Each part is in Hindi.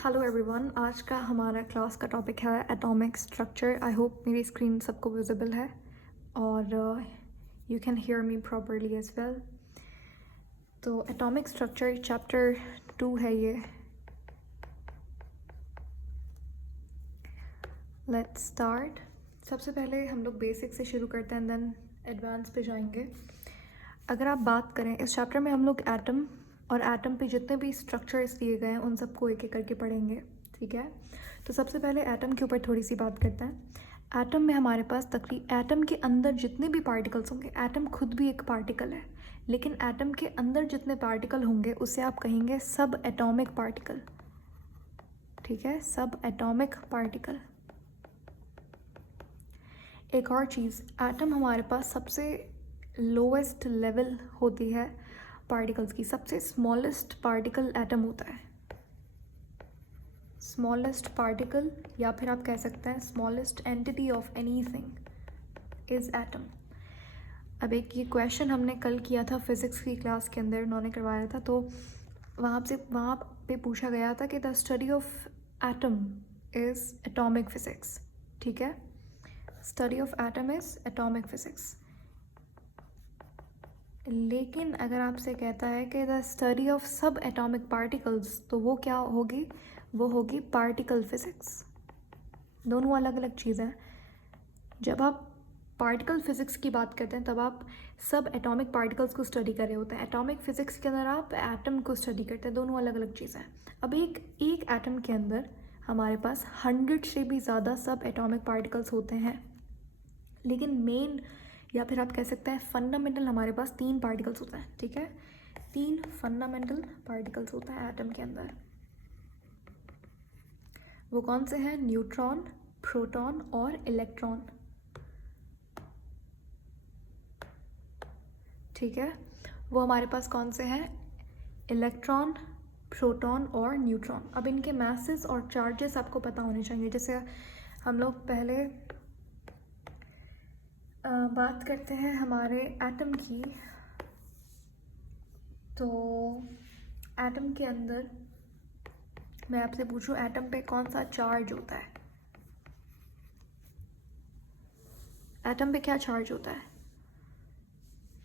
हेलो एवरीवन, आज का हमारा क्लास का टॉपिक है एटॉमिक स्ट्रक्चर। आई होप मेरी स्क्रीन सबको विजिबल है और you can hear me properly as well. तो एटॉमिक स्ट्रक्चर चैप्टर 2 है ये। Let's start. सबसे पहले हम लोग बेसिक से शुरू करते हैं, देन एडवांस पे जाएंगे। अगर आप बात करें इस चैप्टर में, हम लोग एटम और एटम पे जितने भी स्ट्रक्चर्स दिए गए हैं उन सबको एक एक करके पढ़ेंगे, ठीक है। तो सबसे पहले एटम के ऊपर थोड़ी सी बात करते हैं। एटम में हमारे पास एटम के अंदर जितने भी पार्टिकल्स होंगे, एटम खुद भी एक पार्टिकल है, लेकिन एटम के अंदर जितने पार्टिकल होंगे उसे आप कहेंगे सब एटॉमिक पार्टिकल, ठीक है, सब एटॉमिक पार्टिकल। एक और चीज़, एटम हमारे पास सबसे लोएस्ट लेवल होती है पार्टिकल्स की, सबसे स्मॉलेस्ट पार्टिकल एटम होता है। स्मॉलेस्ट पार्टिकल, या फिर आप कह सकते हैं smallest entity of anything is atom. अब एक ये क्वेश्चन हमने कल किया था फिज़िक्स की क्लास के अंदर, उन्होंने करवाया था, तो वहाँ पे पूछा गया था कि the study of atom is atomic physics, ठीक है। Study of atom is atomic physics. लेकिन अगर आपसे कहता है कि द स्टडी ऑफ सब एटॉमिक पार्टिकल्स, तो वो क्या होगी? वो होगी पार्टिकल फिज़िक्स। दोनों अलग अलग चीज़ें हैं। जब आप पार्टिकल फिज़िक्स की बात करते हैं तब आप सब एटॉमिक पार्टिकल्स को स्टडी कर रहे होते हैं। एटॉमिक फिज़िक्स के अंदर आप एटम को स्टडी करते हैं। दोनों अलग अलग चीज़ें हैं। अब एक एटम के अंदर हमारे पास 100 से भी ज़्यादा सब एटॉमिक पार्टिकल्स होते हैं, लेकिन मेन या फिर आप कह सकते हैं फंडामेंटल हमारे पास 3 पार्टिकल्स होते हैं, ठीक है। 3 फंडामेंटल पार्टिकल्स होते हैं एटम के अंदर। वो कौन से हैं? न्यूट्रॉन, प्रोटॉन और इलेक्ट्रॉन, ठीक है। वो हमारे पास कौन से हैं? इलेक्ट्रॉन, प्रोटॉन और न्यूट्रॉन। अब इनके मैसेस और चार्जेस आपको पता होने चाहिए। जैसे हम लोग पहले बात करते हैं हमारे एटम की, तो एटम के अंदर मैं आपसे पूछूं एटम पे कौन सा चार्ज होता है? एटम पे क्या चार्ज होता है?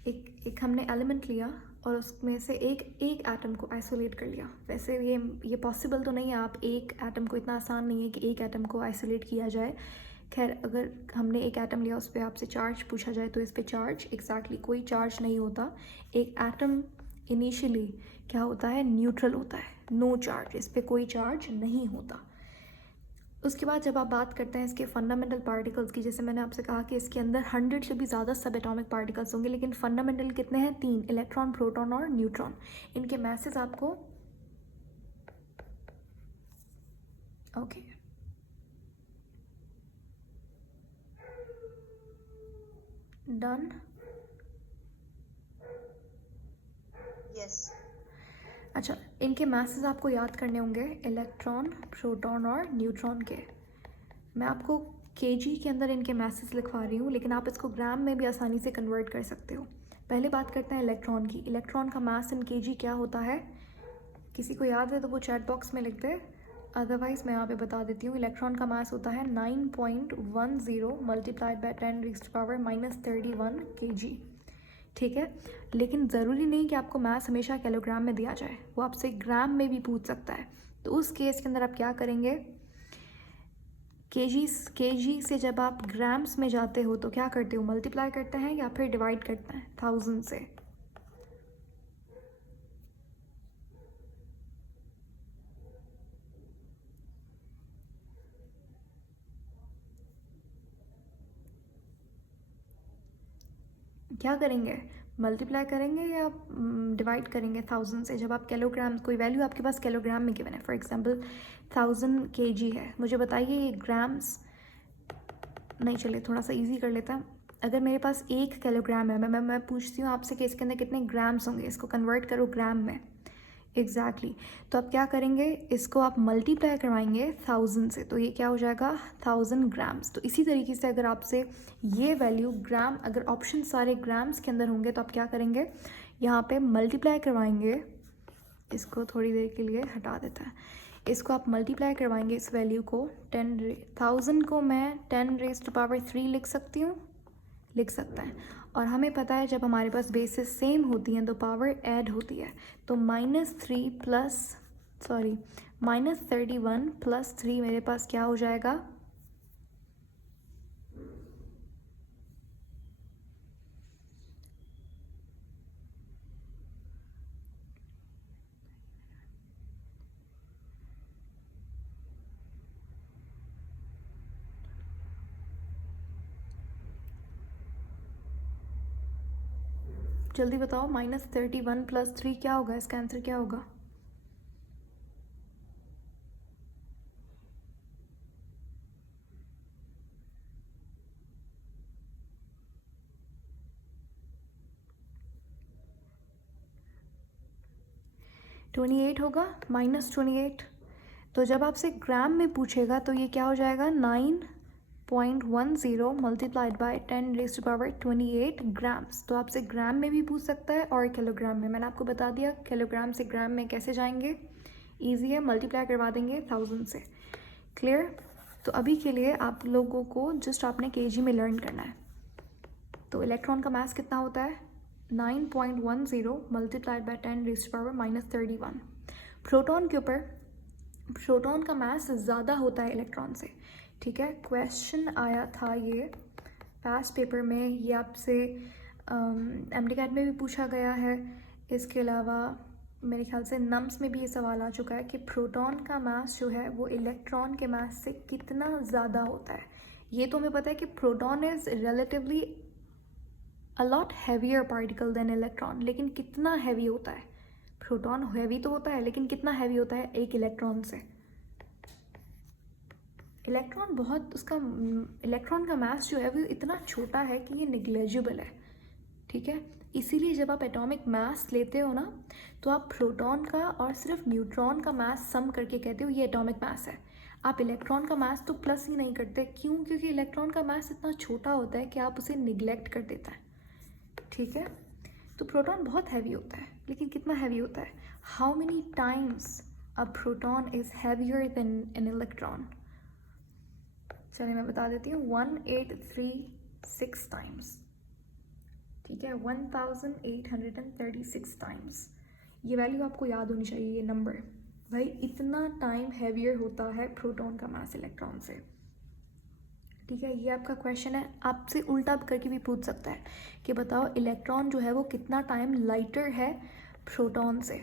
एक हमने एलिमेंट लिया और उसमें से एक एटम को आइसोलेट कर लिया। वैसे ये पॉसिबल तो नहीं है, आप एक एटम को, इतना आसान नहीं है कि एक एटम को आइसोलेट किया जाए। खैर, अगर हमने एक एटम लिया, उस पर आपसे चार्ज पूछा जाए तो इस पर चार्ज एग्जैक्टली कोई चार्ज नहीं होता। एक एटम इनिशियली क्या होता है? न्यूट्रल होता है, नो चार्ज, इस पर कोई चार्ज नहीं होता। उसके बाद जब आप बात करते हैं इसके फंडामेंटल पार्टिकल्स की, जैसे मैंने आपसे कहा कि इसके अंदर 100 से भी ज़्यादा सब एटॉमिक पार्टिकल्स होंगे, लेकिन फंडामेंटल कितने हैं? 3, इलेक्ट्रॉन, प्रोटॉन और न्यूट्रॉन। इनके मैसेज आपको ओके डन। यस। अच्छा, इनके मैसेज आपको याद करने होंगे, इलेक्ट्रॉन, प्रोटॉन और न्यूट्रॉन के। मैं आपको केजी के अंदर इनके मैसेज लिखवा रही हूँ, लेकिन आप इसको ग्राम में भी आसानी से कन्वर्ट कर सकते हो। पहले बात करते हैं इलेक्ट्रॉन की। इलेक्ट्रॉन का मास इन केजी क्या होता है? किसी को याद है तो वो चैट बॉक्स में लिख दे, अदरवाइज़ मैं यहाँ पे बता देती हूँ। इलेक्ट्रॉन का मास होता है 9.10 मल्टीप्लाइड बाय 10⁻31 kg, ठीक है। लेकिन ज़रूरी नहीं कि आपको मास हमेशा किलोग्राम में दिया जाए, वो आपसे ग्राम में भी पूछ सकता है। तो उस केस के अंदर आप क्या करेंगे? केजी से जब आप ग्राम्स में जाते हो तो क्या करते हो? मल्टीप्लाई करते हैं या फिर डिवाइड करते हैं 1000 से। क्या करेंगे? मल्टीप्लाई करेंगे या डिवाइड करेंगे 1000 से? जब आप किलोग्राम, कोई वैल्यू आपके पास किलोग्राम में गिवन है, फॉर एग्जांपल 1000 kg है, मुझे बताइए ये ग्राम्स नहीं, चलिए थोड़ा सा इजी कर लेता। अगर मेरे पास 1 किलोग्राम है, मैं पूछती हूँ आपसे कि इसके अंदर कितने ग्राम्स होंगे, इसको कन्वर्ट करो ग्राम में। एग्जैक्टली तो आप क्या करेंगे? इसको आप मल्टीप्लाई करवाएंगे 1000 से, तो ये क्या हो जाएगा? 1000 ग्राम्स। तो इसी तरीके से अगर आपसे ये वैल्यू ग्राम, अगर ऑप्शन सारे ग्राम्स के अंदर होंगे तो आप क्या करेंगे? यहाँ पे मल्टीप्लाई करवाएंगे। इसको थोड़ी देर के लिए हटा देता है। इसको आप मल्टीप्लाई करवाएंगे इस वैल्यू को 10,000 को मैं 10⁻³ लिख सकती हूँ, लिख सकता है। और हमें पता है जब हमारे पास बेसिस सेम होती हैं तो पावर ऐड होती है, तो -31 + 3 मेरे पास क्या हो जाएगा, जल्दी बताओ, -31 + 3 क्या होगा, इसका आंसर क्या होगा? -28 होगा, -28। तो जब आपसे ग्राम में पूछेगा तो ये क्या हो जाएगा, 9.10 मल्टीप्लाइड बाय 10⁻28 ग्राम्स। तो आपसे ग्राम में भी पूछ सकता है और किलोग्राम में। मैंने आपको बता दिया किलोग्राम से ग्राम में कैसे जाएंगे, ईजी है, मल्टीप्लाई करवा देंगे 1000 से। क्लियर? तो अभी के लिए आप लोगों को जस्ट आपने केजी में लर्न करना है। तो इलेक्ट्रॉन का मास कितना होता है, 9.10 मल्टीप्लाइड बाय 10⁻31। प्रोटॉन के ऊपर, प्रोटॉन का मास ज़्यादा होता है इलेक्ट्रॉन से, ठीक है। क्वेश्चन आया था ये पास्ट पेपर में, ये आपसे MDCAT में भी पूछा गया है। इसके अलावा मेरे ख्याल से नम्स में भी ये सवाल आ चुका है कि प्रोटॉन का मास जो है वो इलेक्ट्रॉन के मास से कितना ज़्यादा होता है। ये तो हमें पता है कि proton is relatively a lot heavier particle than electron, लेकिन कितना हैवी होता है प्रोटॉन? हैवी तो होता है, लेकिन कितना हैवी होता है एक इलेक्ट्रॉन से? इलेक्ट्रॉन बहुत, उसका इलेक्ट्रॉन का मास जो है वो इतना छोटा है कि ये निग्लेजिबल है, ठीक है। इसीलिए जब आप एटॉमिक मास लेते हो ना, तो आप प्रोटॉन का और सिर्फ न्यूट्रॉन का मास सम करके कहते हो ये एटॉमिक मास है। आप इलेक्ट्रॉन का मास तो प्लस ही नहीं करते, क्यों? क्योंकि इलेक्ट्रॉन का मास इतना छोटा होता है कि आप उसे निगलेक्ट कर देता है, ठीक है। तो प्रोटॉन बहुत हैवी होता है, लेकिन कितना हैवी होता है? How many times a proton is heavier than an electron? चलिए मैं बता देती हूँ, 1836 टाइम्स, ठीक है, 1836 टाइम्स। ये वैल्यू आपको याद होनी चाहिए, ये नंबर। भाई इतना टाइम हैवियर होता है प्रोटॉन का मास इलेक्ट्रॉन से, ठीक है। ये आपका क्वेश्चन है, आपसे उल्टा करके भी पूछ सकता है कि बताओ इलेक्ट्रॉन जो है वो कितना टाइम लाइटर है प्रोटॉन से।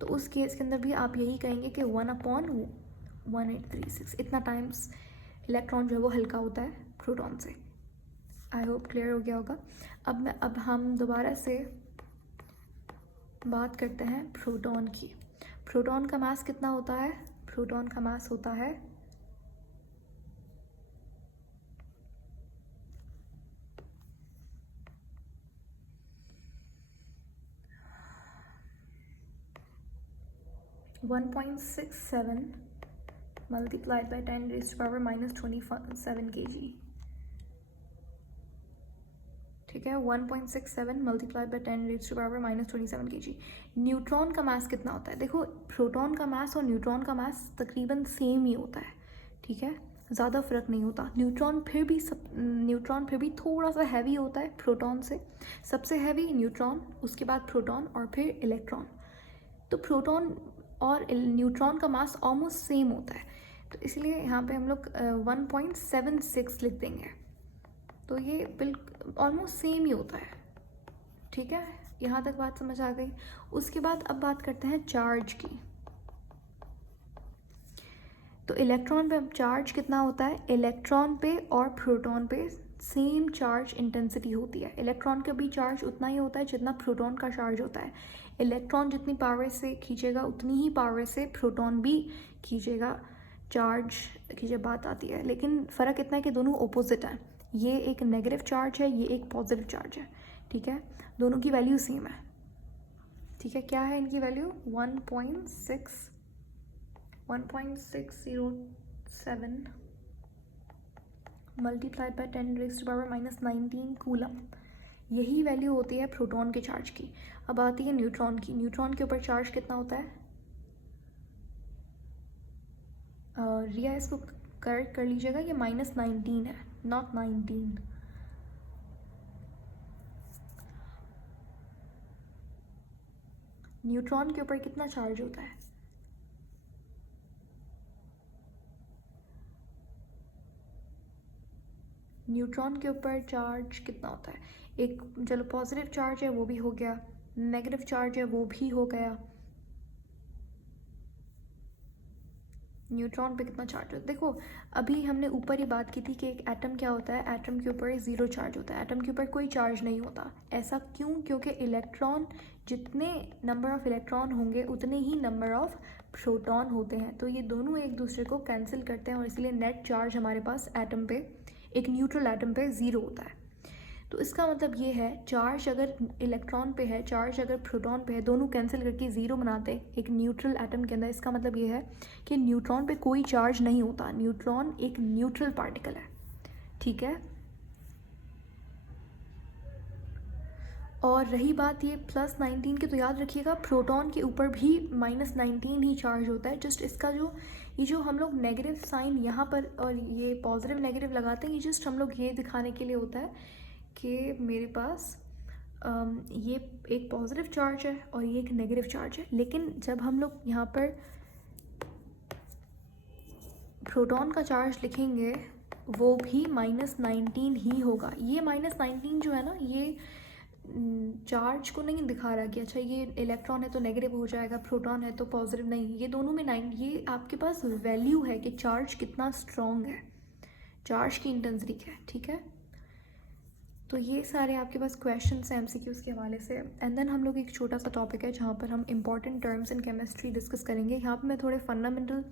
तो उस केस के अंदर भी आप यही कहेंगे कि 1/1836 इतना टाइम्स इलेक्ट्रॉन जो है वो हल्का होता है प्रोटॉन से। आई होप क्लियर हो गया होगा। अब हम दोबारा से बात करते हैं प्रोटॉन की। प्रोटॉन का मास कितना होता है? प्रोटॉन का मास होता है 1.67 multiplied by 10⁻⁻27 kg, ठीक है। 1.67 मल्टीप्लाइड बाई 10⁻⁻27 kg। न्यूट्रॉन का मास कितना होता है? देखो प्रोटॉन का मास और न्यूट्रॉन का मास तकरीबन सेम ही होता है, ठीक है, ज़्यादा फ़र्क नहीं होता। न्यूट्रॉन फिर भी थोड़ा सा हैवी होता है प्रोटॉन से। सबसे हैवी न्यूट्रॉन, उसके बाद प्रोटॉन और फिर इलेक्ट्रॉन। तो प्रोटॉन और न्यूट्रॉन का मास ऑलमोस्ट सेम होता है, तो इसलिए यहाँ पे हम लोग 1.76 लिख देंगे। तो ये बिल्कुल ऑलमोस्ट सेम ही होता है, ठीक है। यहाँ तक बात समझ आ गई। उसके बाद अब बात करते हैं चार्ज की। तो इलेक्ट्रॉन पे चार्ज कितना होता है? इलेक्ट्रॉन पे और प्रोटॉन पे सेम चार्ज इंटेंसिटी होती है। इलेक्ट्रॉन का भी चार्ज उतना ही होता है जितना प्रोटॉन का चार्ज होता है। इलेक्ट्रॉन जितनी पावर से खींचेगा उतनी ही पावर से प्रोटॉन भी खींचेगा चार्ज की जब बात आती है। लेकिन फ़र्क इतना है कि दोनों ऑपोजिट हैं। ये एक नेगेटिव चार्ज है, ये एक पॉजिटिव चार्ज है, ठीक है। दोनों की वैल्यू सेम है, ठीक है। क्या है इनकी वैल्यू? 1.607 multiplied by 10⁻⁻19 coulomb. यही वैल्यू होती है प्रोटॉन के चार्ज की। अब आती है न्यूट्रॉन की। न्यूट्रॉन के ऊपर चार्ज कितना होता है? रिया इसको करेक्ट कर लीजिएगा, ये -19 है, नॉट 19। न्यूट्रॉन के ऊपर कितना चार्ज होता है? न्यूट्रॉन के ऊपर चार्ज कितना होता है? एक, चलो पॉजिटिव चार्ज है वो भी हो गया, नेगेटिव चार्ज है वो भी हो गया, न्यूट्रॉन पे कितना चार्ज होता है? देखो अभी हमने ऊपर ही बात की थी कि एक एटम क्या होता है, एटम के ऊपर 0 चार्ज होता है, एटम के ऊपर कोई चार्ज नहीं होता। ऐसा क्यों? क्योंकि इलेक्ट्रॉन, जितने नंबर ऑफ़ इलेक्ट्रॉन होंगे उतने ही नंबर ऑफ़ प्रोटॉन होते हैं, तो ये दोनों एक दूसरे को कैंसिल करते हैं और इसलिए नेट चार्ज हमारे पास एटम पे, एक न्यूट्रल एटम पे 0 होता है। तो इसका मतलब ये है, चार्ज अगर इलेक्ट्रॉन पे है, चार्ज अगर प्रोटॉन पे है, दोनों कैंसिल करके 0 बनाते हैं एक न्यूट्रल एटम के अंदर। इसका मतलब ये है कि न्यूट्रॉन पे कोई चार्ज नहीं होता, न्यूट्रॉन एक न्यूट्रल पार्टिकल है, ठीक है। और रही बात ये +19 की, तो याद रखिएगा प्रोटॉन के ऊपर भी -19 ही चार्ज होता है। जस्ट इसका जो, ये जो हम लोग नेगेटिव साइन यहाँ पर और ये पॉजिटिव नेगेटिव लगाते हैं, ये जस्ट हम लोग ये दिखाने के लिए होता है कि मेरे पास ये एक पॉजिटिव चार्ज है और ये एक नेगेटिव चार्ज है। लेकिन जब हम लोग यहाँ पर प्रोटॉन का चार्ज लिखेंगे वो भी -19 ही होगा। ये -19 जो है ना, ये चार्ज को नहीं दिखा रहा कि अच्छा ये इलेक्ट्रॉन है तो नेगेटिव हो जाएगा, प्रोटॉन है तो पॉजिटिव, नहीं, ये दोनों में 9, ये आपके पास वैल्यू है कि चार्ज कितना स्ट्रॉन्ग है, चार्ज की इंटेंसिटी है, ठीक है। तो ये सारे आपके पास क्वेश्चंस हैं एमसीक्यूज़ के हवाले से। एंड देन हम लोग एक छोटा सा टॉपिक है जहाँ पर हम important terms in chemistry discuss करेंगे। यहाँ पर मैं थोड़े फंडामेंटल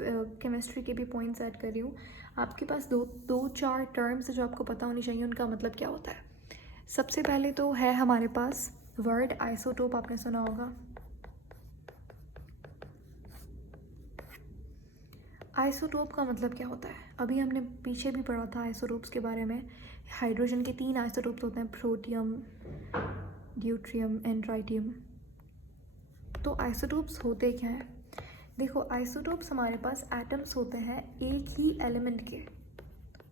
केमिस्ट्री के भी पॉइंट्स ऐड कर रही हूँ। आपके पास दो चार टर्म्स है जो आपको पता होनी चाहिए उनका मतलब क्या होता है। सबसे पहले तो है हमारे पास वर्ड आइसोटोप, आपने सुना होगा। आइसोटोप का मतलब क्या होता है? अभी हमने पीछे भी पढ़ा था आइसोटोप्स के बारे में। हाइड्रोजन के 3 आइसोटोप्स होते हैं, प्रोटियम, ड्यूट्रियम एंड ट्राइटियम। तो आइसोटोप्स होते क्या हैं? देखो आइसोटोप्स हमारे पास एटम्स होते हैं एक ही एलिमेंट के,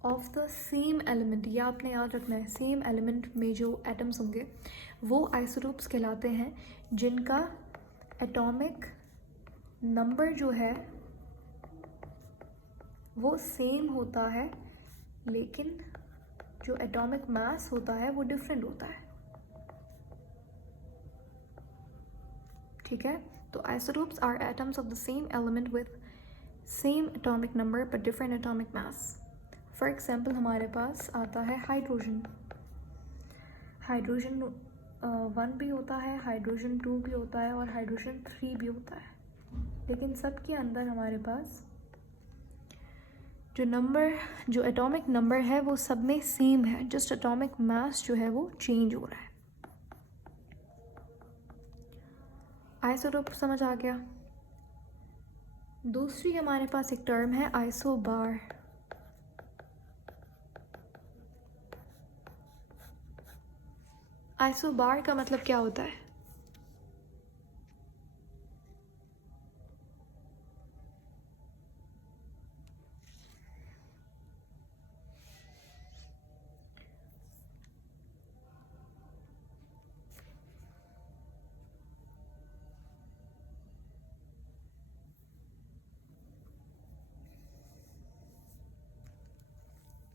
ऑफ द सेम एलिमेंट, ये आपने याद रखना है। सेम एलिमेंट में जो एटम्स होंगे वो आइसोटोप्स कहलाते हैं, जिनका एटॉमिक नंबर जो है वो सेम होता है, लेकिन जो एटॉमिक मास होता है वो डिफरेंट होता है, ठीक है। तो isotopes are atoms of the same element with same atomic number but different atomic mass. For example हमारे पास आता है हाइड्रोजन। हाइड्रोजन 1 भी होता है, हाइड्रोजन 2 भी होता है और हाइड्रोजन 3 भी होता है, लेकिन सबके अंदर हमारे पास जो नंबर, जो एटॉमिक नंबर है वो सब में सेम है, जस्ट एटॉमिक मास जो है वो चेंज हो रहा है। आइसोटोप समझ आ गया। दूसरी हमारे पास एक टर्म है आइसोबार। आइसोबार का मतलब क्या होता है?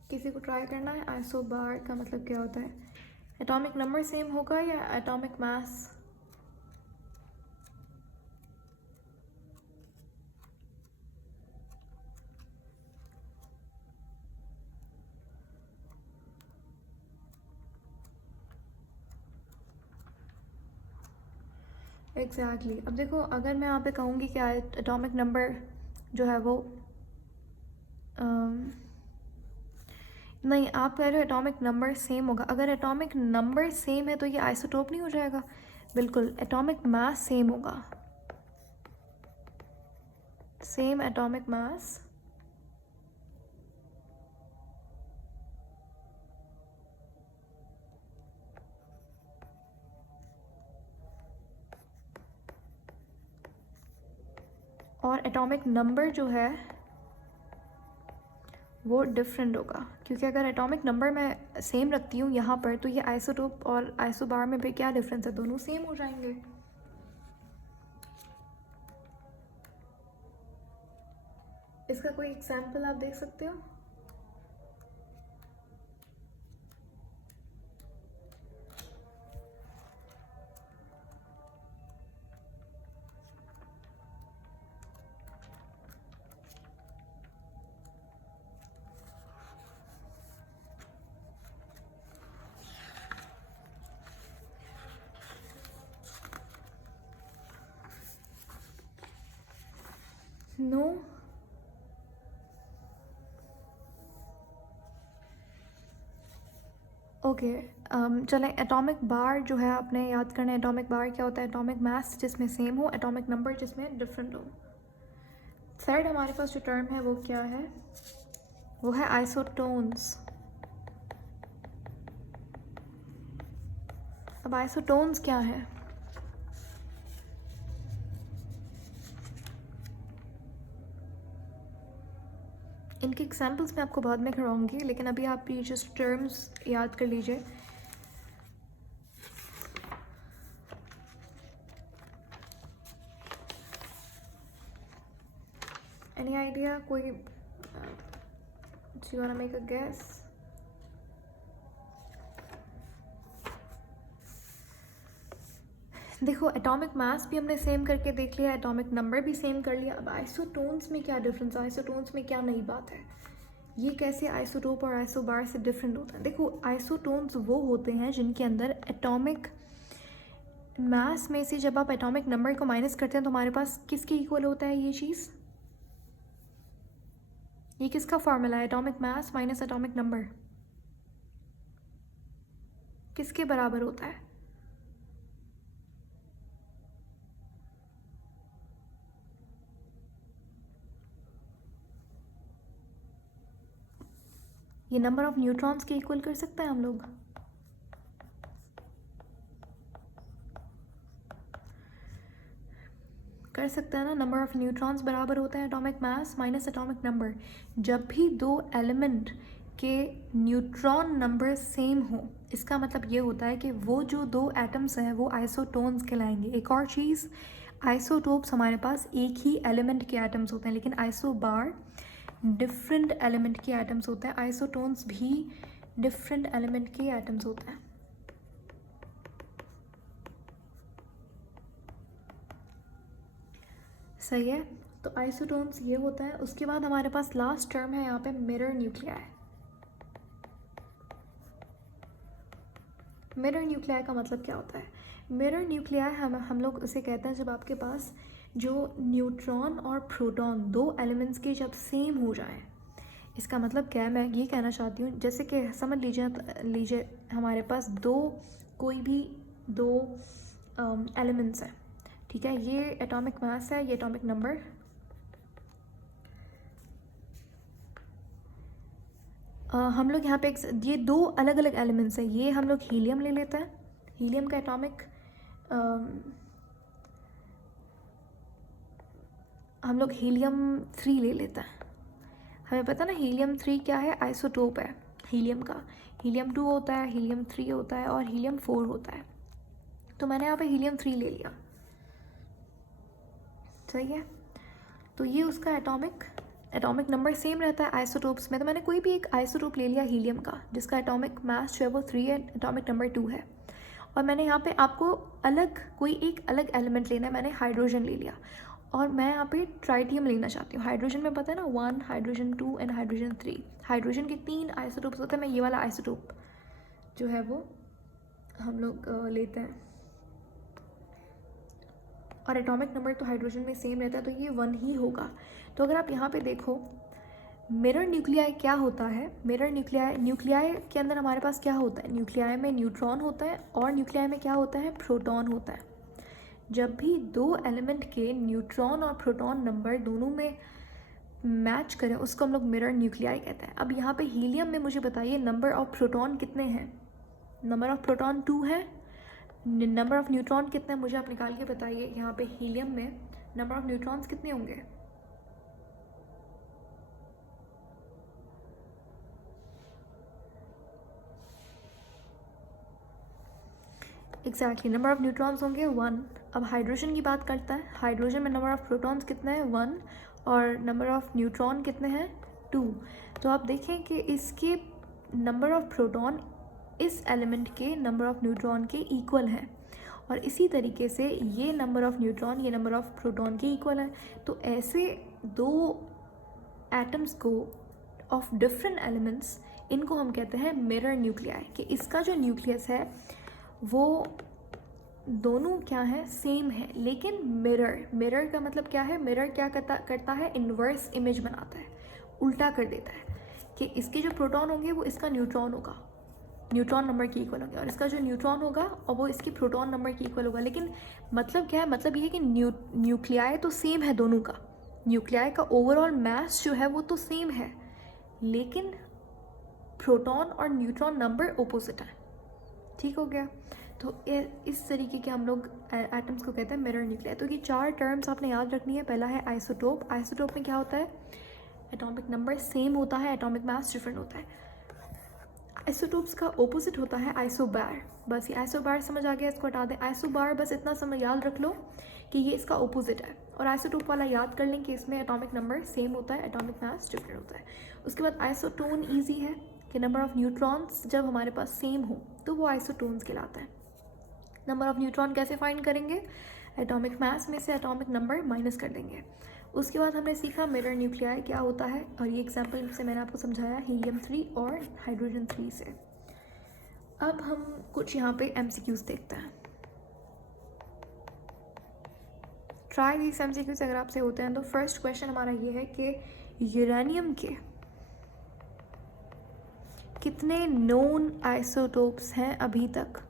किसी को ट्राई करना है, आइसोबार का मतलब क्या होता है? एटॉमिक नंबर सेम होगा या एटॉमिक मास? एग्जैक्टली। अब देखो अगर मैं यहाँ पे कहूँगी कि एटॉमिक नंबर जो है वो नहीं, आप कह रहे हो एटॉमिक नंबर सेम होगा। अगर एटॉमिक नंबर सेम है तो ये आइसोटोप नहीं हो जाएगा? बिल्कुल, एटॉमिक मास सेम होगा, सेम एटॉमिक मास और एटॉमिक नंबर जो है वो डिफरेंट होगा, क्योंकि अगर एटॉमिक नंबर मैं सेम रखती हूँ यहाँ पर तो ये आइसोटोप और आइसोबार में भी क्या डिफरेंस है, दोनों सेम हो जाएंगे। इसका कोई एग्जाम्पल आप देख सकते हो? नो। ओके, चलें, एटॉमिक बार जो है आपने याद करना है। एटॉमिक बार क्या होता है? एटॉमिक मास जिसमें सेम हो, एटॉमिक नंबर जिसमें डिफरेंट हो। थर्ड हमारे पास जो टर्म है वो क्या है? वो है आइसोटोन्स। अब आइसोटोन्स क्या है? इनके एग्जाम्पल्स मैं आपको बाद में करवाऊंगी, लेकिन अभी आप ये जस्ट टर्म्स याद कर लीजिए। Any idea? कोई you wanna make a guess? देखो, एटॉमिक मास भी हमने सेम करके देख लिया, एटॉमिक नंबर भी सेम कर लिया। अब आइसोटोन्स में क्या डिफरेंस, आइसोटोन्स में क्या नई बात है? ये कैसे आइसोटोप और आइसोबार से डिफरेंट होता है? देखो, आइसोटोन्स वो होते हैं जिनके अंदर एटॉमिक मास में से जब आप एटॉमिक नंबर को माइनस करते हैं तो हमारे पास किसके इक्वल होता है ये चीज़? ये किसका फॉर्मूला है? Atomic mass minus atomic number किसके बराबर होता है? ये नंबर ऑफ न्यूट्रॉन्स के इक्वल कर सकते हैं हम लोग? कर सकते हैं ना। नंबर ऑफ न्यूट्रॉन्स बराबर होता है atomic mass minus atomic number. जब भी दो एलिमेंट के न्यूट्रॉन नंबर सेम हो, इसका मतलब ये होता है कि वो जो दो एटम्स हैं वो आइसोटोन्स कहलाएंगे। एक और चीज़, आइसोटोप्स हमारे पास एक ही एलिमेंट के एटम्स होते हैं, लेकिन आइसोबार डिफरेंट एलिमेंट के एटम्स होते हैं। आइसोटोन्स भी डिफरेंट एलिमेंट के एटम्स होते हैं। सही है, तो आइसोटोन्स ये होता है। उसके बाद हमारे पास लास्ट टर्म है यहाँ पे मिरर न्यूक्लियाई। मिरर न्यूक्लियाई का मतलब क्या होता है? मिरर न्यूक्लियाई हम लोग उसे कहते हैं जब आपके पास जो न्यूट्रॉन और प्रोटॉन दो एलिमेंट्स के जब सेम हो जाए। इसका मतलब क्या है? मैं ये कहना चाहती हूँ, जैसे कि समझ लीजिए हमारे पास कोई भी दो एलिमेंट्स हैं, ठीक है? ये एटॉमिक मास है, ये एटॉमिक नंबर। हम लोग यहाँ पे ये दो अलग अलग एलिमेंट्स हैं। ये हम लोग हीलियम ले लेते हैं, हीलियम का एटॉमिक हम लोग हीलियम 3 ले लेते हैं। हमें पता ना हीलियम 3 क्या है? आइसोटोप है हीलियम का। हीलियम 2 होता है, हीलियम 3 होता है और हीलियम 4 होता है। तो मैंने यहाँ पे हीलियम 3 ले लिया, सही है? तो ये उसका एटॉमिक नंबर सेम रहता है आइसोटोप्स में। तो मैंने कोई भी एक आइसोटोप ले लिया हीलियम का, जिसका एटॉमिक मास जो है वो 3 है, एटॉमिक नंबर 2 है। और मैंने यहाँ पे आपको कोई एक अलग एलिमेंट लेना है। मैंने हाइड्रोजन ले लिया और मैं यहाँ पे ट्राइटियम लेना चाहती हूँ। हाइड्रोजन में पता है ना, 1, हाइड्रोजन 2 एंड हाइड्रोजन 3। हाइड्रोजन के 3 आइसोटोप्स होते हैं। मैं ये वाला आइसोटोप जो है वो हम लोग लेते हैं। और एटॉमिक नंबर तो हाइड्रोजन में सेम रहता है, तो ये 1 ही होगा। तो अगर आप यहाँ पे देखो, मिरर न्यूक्लियाई क्या होता है? मिरर न्यूक्लियाई के अंदर हमारे पास क्या होता है? न्यूक्लियाई में न्यूट्रॉन होता है और न्यूक्लियाई में क्या होता है? प्रोटॉन होता है। जब भी दो एलिमेंट के न्यूट्रॉन और प्रोटॉन नंबर दोनों में मैच करें, उसको हम लोग मिरर न्यूक्लियाई कहते हैं। अब यहाँ पे हीलियम में मुझे बताइए नंबर ऑफ प्रोटॉन कितने हैं? नंबर ऑफ प्रोटॉन 2 है। नंबर ऑफ न्यूट्रॉन कितने हैं मुझे आप निकाल के बताइए। यहाँ पे हीलियम में नंबर ऑफ न्यूट्रॉन्स कितने होंगे? एग्जैक्टली नंबर ऑफ न्यूट्रॉन्स होंगे 1। अब हाइड्रोजन की बात करता है, हाइड्रोजन में नंबर ऑफ प्रोटॉन्स कितने हैं 1 और नंबर ऑफ न्यूट्रॉन कितने हैं 2। तो आप देखें कि इसके नंबर ऑफ प्रोटॉन इस एलिमेंट के नंबर ऑफ न्यूट्रॉन के इक्वल हैं और इसी तरीके से ये नंबर ऑफ न्यूट्रॉन ये नंबर ऑफ प्रोटॉन के इक्वल है। तो ऐसे दो एटम्स को ऑफ डिफरेंट एलिमेंट्स, इनको हम कहते हैं मिरर न्यूक्लियाई, कि इसका जो न्यूक्लियस है वो दोनों क्या है सेम है लेकिन मिरर का मतलब क्या है, मिरर क्या करता है इन्वर्स इमेज बनाता है, उल्टा कर देता है कि इसके जो प्रोटॉन होंगे वो इसका न्यूट्रॉन होगा, न्यूट्रॉन नंबर के इक्वल होंगे और इसका जो न्यूट्रॉन होगा और वो इसकी प्रोटॉन नंबर के इक्वल होगा। लेकिन मतलब क्या है, मतलब ये है कि न्यूक्लियाई तो सेम है दोनों का, न्यूक्लियाई का ओवरऑल मास जो है वो तो सेम है लेकिन प्रोटॉन और न्यूट्रॉन नंबर ओपोजिट है। ठीक हो गया। तो इस तरीके के हम लोग एटम्स को कहते हैं मिरर न्यूक्लियाई। तो ये 4 टर्म्स आपने याद रखनी है। पहला है आइसोटोप। आइसोटोप में क्या होता है, एटॉमिक नंबर सेम होता है, एटॉमिक मास डिफरेंट होता है। आइसोटोप्स का ओपोजिट होता है आइसोबार। बस ये आइसोबार समझ आ गया, इसको हटा दें। आइसोबार बस इतना समझ याद रख लो कि ये इसका ओपोजिट है और आइसोटोप वाला याद कर लें कि इसमें एटॉमिक नंबर सेम होता है, एटॉमिक मास डिफरेंट होता है। उसके बाद आइसोटोन ईजी है कि नंबर ऑफ न्यूट्रॉन्स जब हमारे पास सेम हो तो वो आइसोटोन्स कहलाता है। नंबर ऑफ न्यूट्रॉन कैसे फाइंड करेंगे, एटॉमिक मास में से एटॉमिक नंबर माइनस कर देंगे। उसके बाद हमने सीखा मिरर न्यूक्लियाई क्या होता है और ये एग्जांपल से मैंने आपको समझाया हीलियम 3 और हाइड्रोजन 3 से। अब हम कुछ यहाँ पे MCQs देखते हैं। ट्राई दीज MCQs अगर आपसे होते हैं तो फर्स्ट क्वेश्चन हमारा ये है कि यूरेनियम के कितने नोन आइसोटोप्स हैं अभी तक।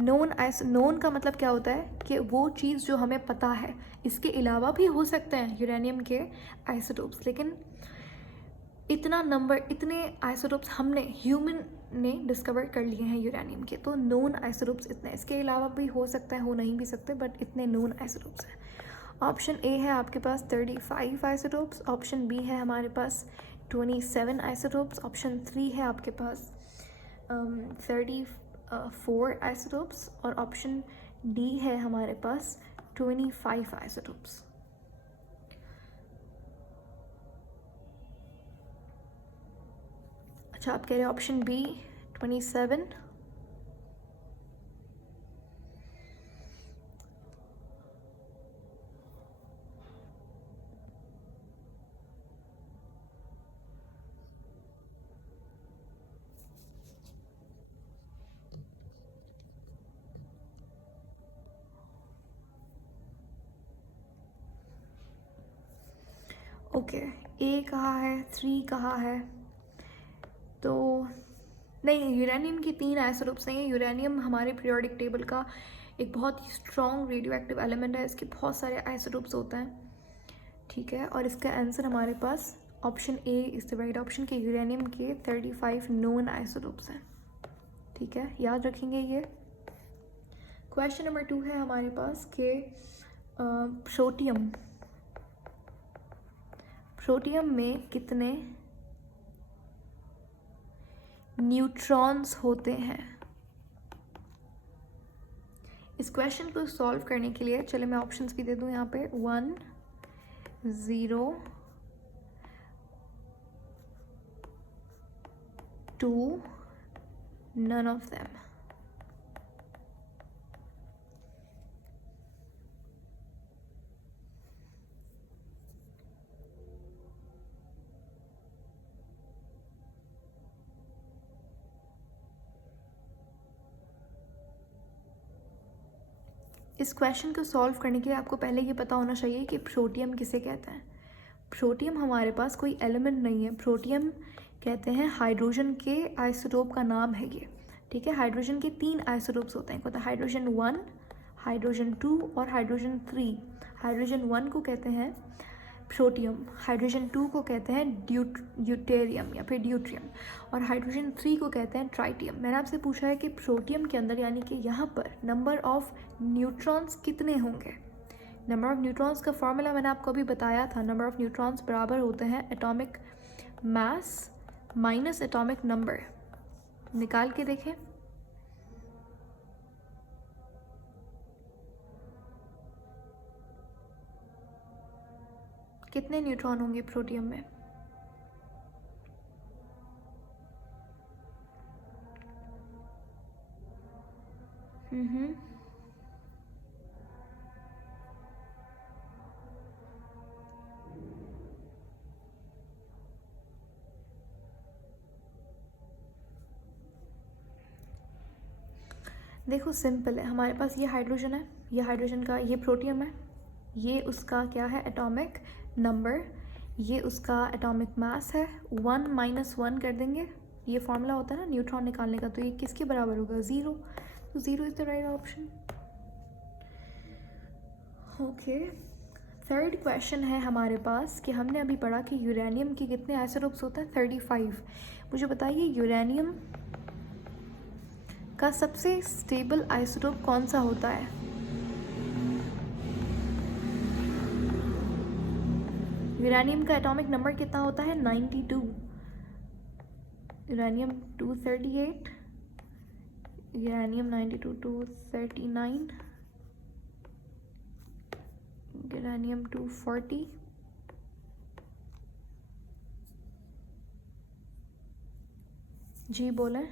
नोन का मतलब क्या होता है कि वो चीज़ जो हमें पता है, इसके अलावा भी हो सकते हैं यूरेनियम के आइसोटोप्स, लेकिन इतने आइसोटोप्स हमने ह्यूमन ने डिस्कवर कर लिए हैं यूरेनियम के। तो नोन आइसोटोप्स इतने, इसके अलावा भी हो सकता है, हो नहीं भी सकते, बट इतने नोन आइसोटोप्स हैं। ऑप्शन ए है आपके पास 35 आइसोटोप्स, ऑप्शन बी है हमारे पास 27 आइसोटोप्स, ऑप्शन 3 है आपके पास 34 आइसोटोप्स और ऑप्शन डी है हमारे पास 25 आइसोटोप्स। अच्छा, आप कह रहे हैं ऑप्शन बी 27। ओके, ए कहा है, 3 कहा है, तो नहीं, यूरेनियम की 3 आइसोटोप्स नहीं है। यूरेनियम हमारे पीरियोडिक टेबल का एक बहुत ही स्ट्रॉन्ग रेडियो एक्टिव एलिमेंट है, इसके बहुत सारे आइसोटोप्स होते हैं। ठीक है, और इसका आंसर हमारे पास option A is the right option के यूरेनियम के 35 नोन आइसोटोप्स हैं। ठीक है, याद रखेंगे ये। क्वेश्चन नंबर 2 है हमारे पास कि प्रोटियम में कितने न्यूट्रॉन्स होते हैं। इस क्वेश्चन को सॉल्व करने के लिए चलिए मैं ऑप्शंस भी दे दूं यहाँ पे 1 0 2 none of them। इस क्वेश्चन को सॉल्व करने के लिए आपको पहले ये पता होना चाहिए कि प्रोटियम किसे कहते हैं। प्रोटियम हमारे पास कोई एलिमेंट नहीं है, प्रोटियम कहते हैं हाइड्रोजन के आइसोटोप का नाम है ये। ठीक है, हाइड्रोजन के 3 आइसोटोप्स होते हैं, हाइड्रोजन 1, हाइड्रोजन 2 और हाइड्रोजन 3। हाइड्रोजन 1 को कहते हैं प्रोटियम, हाइड्रोजन 2 को कहते हैं ड्यूटेरियम या फिर ड्यूट्रियम और हाइड्रोजन 3 को कहते हैं ट्राइटियम। मैंने आपसे पूछा है कि प्रोटियम के अंदर यानी कि यहाँ पर नंबर ऑफ न्यूट्रॉन्स कितने होंगे। नंबर ऑफ न्यूट्रॉन्स का फॉर्मूला मैंने आपको अभी बताया था, नंबर ऑफ न्यूट्रॉन्स बराबर होते हैं atomic mass minus atomic number. निकाल के देखें, कितने न्यूट्रॉन होंगे प्रोटियम में? हम्म। देखो सिंपल है, हमारे पास ये हाइड्रोजन है, ये हाइड्रोजन का ये प्रोटियम है, ये उसका क्या है एटॉमिक नंबर, ये उसका एटॉमिक मास है, 1 - 1 कर देंगे, ये फॉर्मूला होता है ना न्यूट्रॉन निकालने का, तो ये किसके बराबर होगा? ज़ीरो। तो zero is the right option. Okay, third question है हमारे पास कि हमने अभी पढ़ा कि यूरेनियम के कितने आइसोटोप्स होते हैं? 35। मुझे बताइए यूरेनियम का सबसे स्टेबल आइसोटोप कौन सा होता है? यूरेनियम का एटॉमिक नंबर कितना होता है? 92। यूरेनियम 238, यूरेनियम 92, 239, यूरेनियम 240, जी बोलें।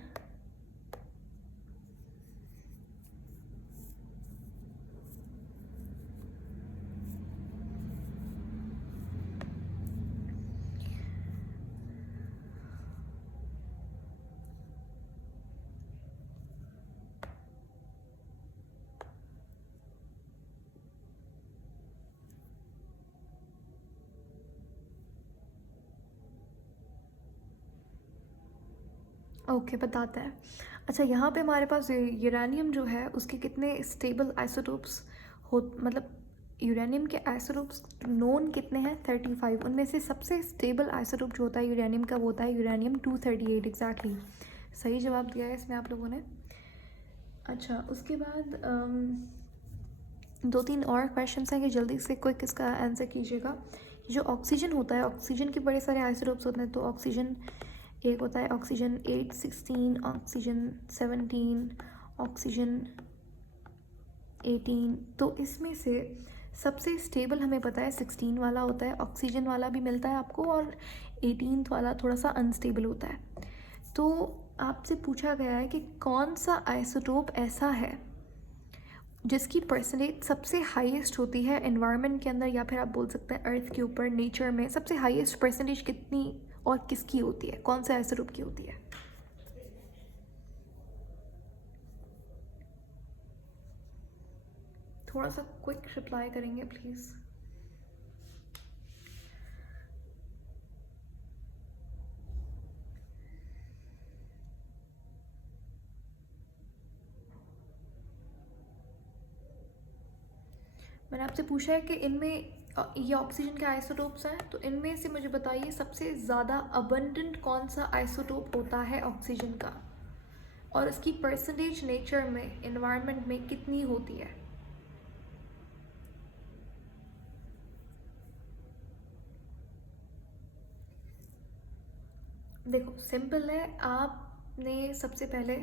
ओके बताते हैं। अच्छा यहाँ पे हमारे पास यूरेनियम जो है उसके कितने स्टेबल आइसोटोप्स हो, मतलब यूरेनियम के आइसोटोप्स नोन कितने हैं? 35। उनमें से सबसे स्टेबल आइसोटोप जो होता है यूरेनियम का वो होता है यूरेनियम 238। एग्जैक्टली सही जवाब दिया है इसमें आप लोगों ने। अच्छा उसके बाद 2-3 और क्वेश्चन हैं कि जल्दी से क्विक इसका आंसर कीजिएगा। जो ऑक्सीजन होता है, ऑक्सीजन के बड़े सारे आइसोटोप्स होते हैं, तो ऑक्सीजन एक होता है ऑक्सीजन 816, ऑक्सीजन 17, ऑक्सीजन 18। तो इसमें से सबसे स्टेबल हमें पता है 16 वाला होता है, ऑक्सीजन वाला भी मिलता है आपको, और 18 वाला थोड़ा सा अनस्टेबल होता है। तो आपसे पूछा गया है कि कौन सा आइसोटोप ऐसा है जिसकी परसेंटेज सबसे हाईएस्ट होती है एनवायरनमेंट के अंदर, या फिर आप बोल सकते हैं अर्थ के ऊपर, नेचर में सबसे हाईएस्ट परसेंटेज कितनी और किसकी होती है, कौन से आइसोटोप की होती है? थोड़ा सा क्विक रिप्लाई करेंगे प्लीज़। मैंने आपसे पूछा है कि इनमें ये ऑक्सीजन के आइसोटोप्स हैं, तो इनमें से मुझे बताइए सबसे ज़्यादा अबंडेंट कौन सा आइसोटोप होता है ऑक्सीजन का, और इसकी परसेंटेज नेचर में, एनवायरनमेंट में कितनी होती है? देखो सिंपल है, आपने सबसे पहले